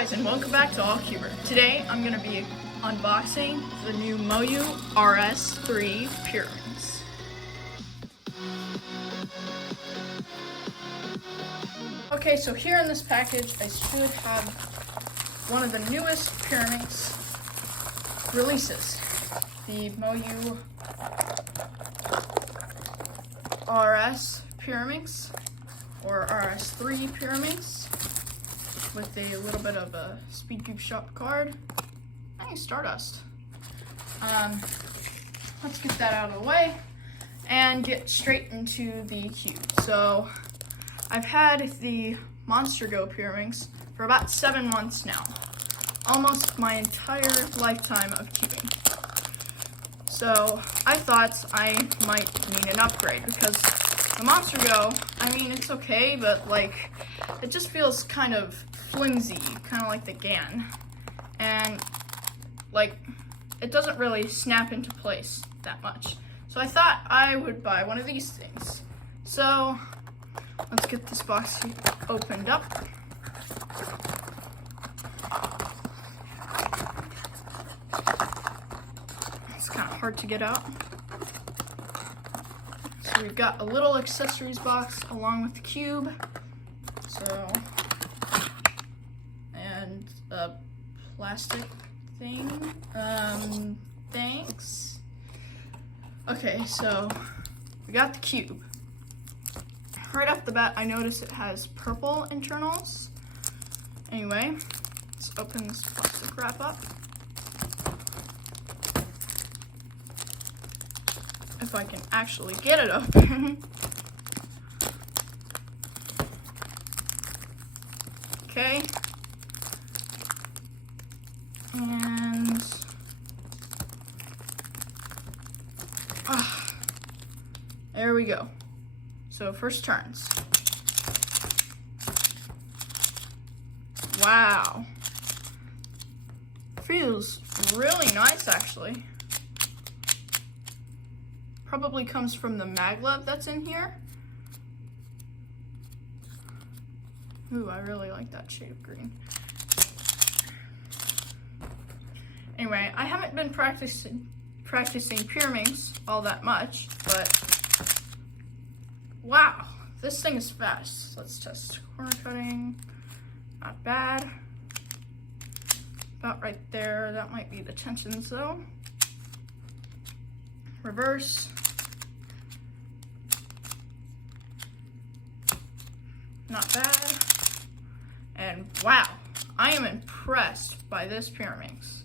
guys, and welcome back to AllCuber. Today I'm going to be unboxing the new Moyu RS Pyriminx. Okay, so here in this package I should have one of the newest Pyriminx releases. The Moyu RS Pyriminx, or RS3 Pyriminx, with a little bit of a Speed Cube Shop card. Hey, Stardust. Let's get that out of the way and get straight into the cube. So I've had the Monster Go Pyriminx for about 7 months now. Almost my entire lifetime of cubing. So I thought I might need an upgrade because the Monster Go, I mean, it's okay, but like, it just feels kind of flimsy, kind of like the GAN. And like, it doesn't really snap into place that much. So I thought I would buy one of these things. So let's get this box opened up. It's kind of hard to get out. So we've got a little accessories box along with the cube. So, and a plastic thing. Thanks. Okay, so we got the cube. Right off the bat, I notice it has purple internals. Anyway, let's open this plastic wrap up. If I can actually get it open. Okay. And there we go. So first turns. Wow. Feels really nice actually. Probably comes from the maglev that's in here. Ooh, I really like that shade of green. Anyway, I haven't been practicing Pyriminx all that much, but wow, this thing is fast. Let's test corner cutting. Not bad. About right there. That might be the tensions though. Reverse. Not bad. And wow, I am impressed by this Pyriminx.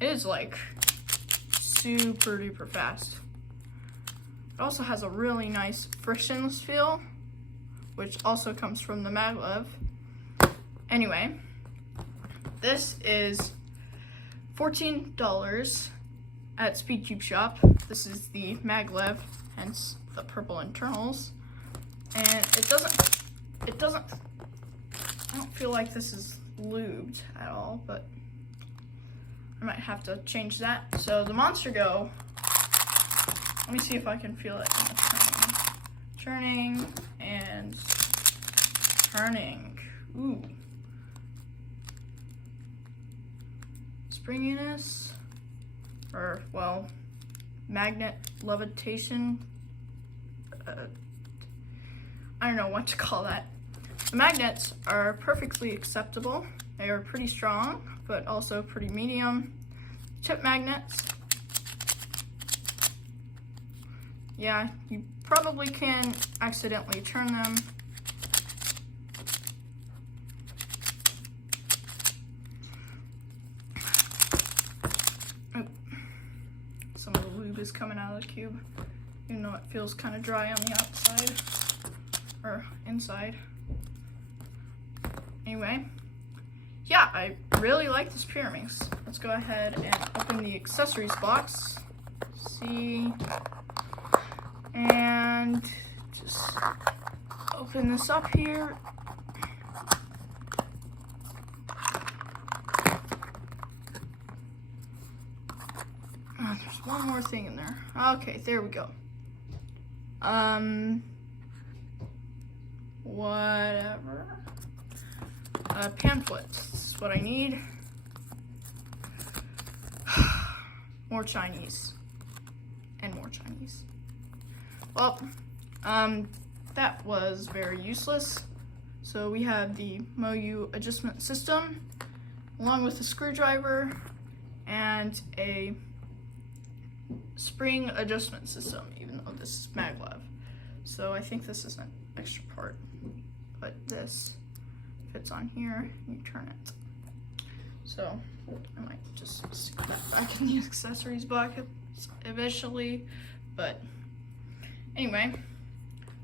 It is like super duper fast. It also has a really nice frictionless feel, which also comes from the maglev. Anyway, this is $14 at Speed Cube Shop. This is the maglev, hence the purple internals. And it doesn't, I don't feel like this is lubed at all, but I might have to change that. So the Monster Go, let me see if I can feel it in the turning and turning. Ooh. Springiness, or well, magnet levitation. I don't know what to call that. The magnets are perfectly acceptable. They are pretty strong, but also pretty medium. Tip magnets. Yeah, you probably can accidentally turn them. Oh. Some of the lube is coming out of the cube, even though it feels kind of dry on the outside, or inside. Anyway, yeah, I really like this Pyriminx. Let's go ahead and open the accessories box. See, and just open this up here. Oh, there's one more thing in there. Okay, there we go. Whatever. Pamphlets what I need. More Chinese. And more Chinese. Well, that was very useless. So we have the Moyu adjustment system, along with a screwdriver and a spring adjustment system, even though this is maglev. So I think this is an extra part, but this fits on here, and you turn it. So I might just stick that back in the accessories bucket eventually, but anyway,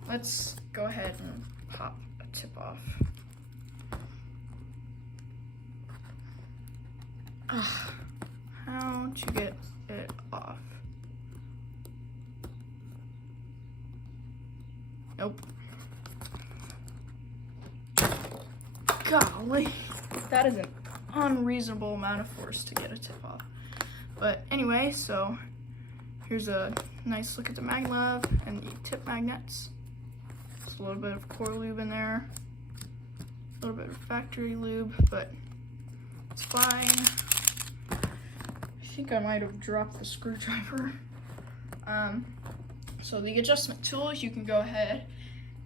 let's go ahead and pop a tip off. How to get it off? Nope. Golly, that is an unreasonable amount of force to get a tip off. But anyway, so here's a nice look at the maglev and the tip magnets. There's a little bit of core lube in there, a little bit of factory lube, but it's fine. I think I might have dropped the screwdriver. So the adjustment tools, you can go ahead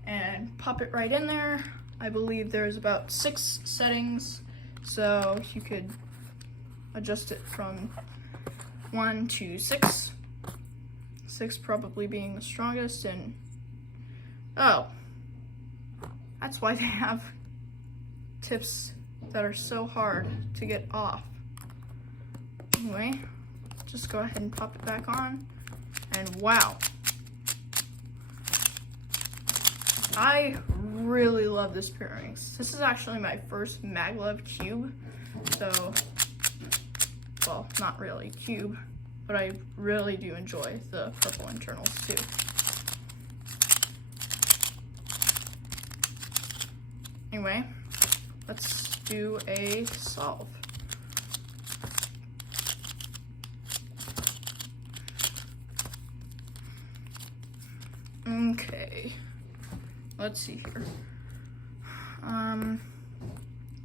and pop it right in there. I believe there's about 6 settings, so you could adjust it from 1 to 6. 6 probably being the strongest, and oh, that's why they have tips that are so hard to get off. Anyway, just go ahead and pop it back on, and wow. I really love this Pyriminx. This is actually my first maglev cube, so, well, not really cube, but I really do enjoy the purple internals too. Anyway, let's do a solve. Okay, let's see here.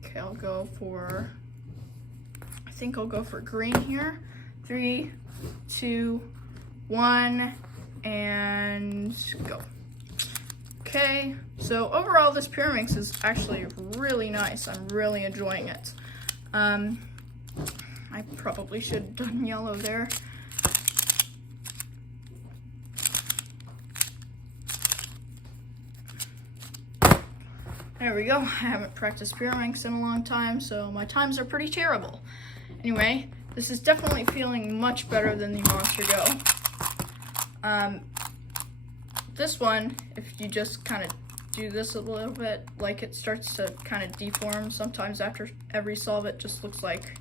Okay, I'll go for, I think I'll go for green here. 3, 2, 1, and go. Okay, so overall this Pyriminx is actually really nice. I'm really enjoying it. I probably should have done yellow there. There we go. I haven't practiced Pyriminx in a long time, so my times are pretty terrible. Anyway, this is definitely feeling much better than the Monster Go. This one, if you just kind of do this a little bit, like it starts to kind of deform. Sometimes after every solve, it just looks like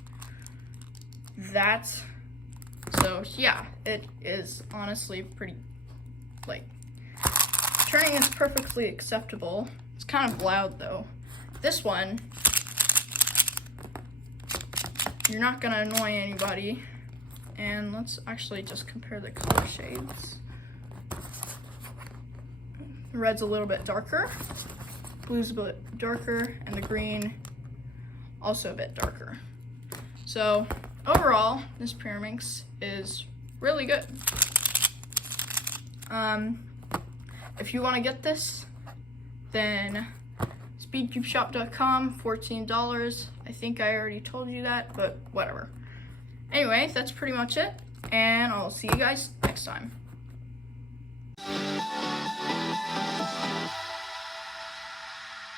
that. So yeah, it is honestly pretty, like, turning is perfectly acceptable. It's kind of loud though. This one, you're not gonna annoy anybody. And let's actually just compare the color shades. The red's a little bit darker, blue's a bit darker, and the green also a bit darker. So overall, this Pyriminx is really good. If you want to get this, then speedcubeshop.com, $14. I think I already told you that, but whatever. Anyway, that's pretty much it, and I'll see you guys next time.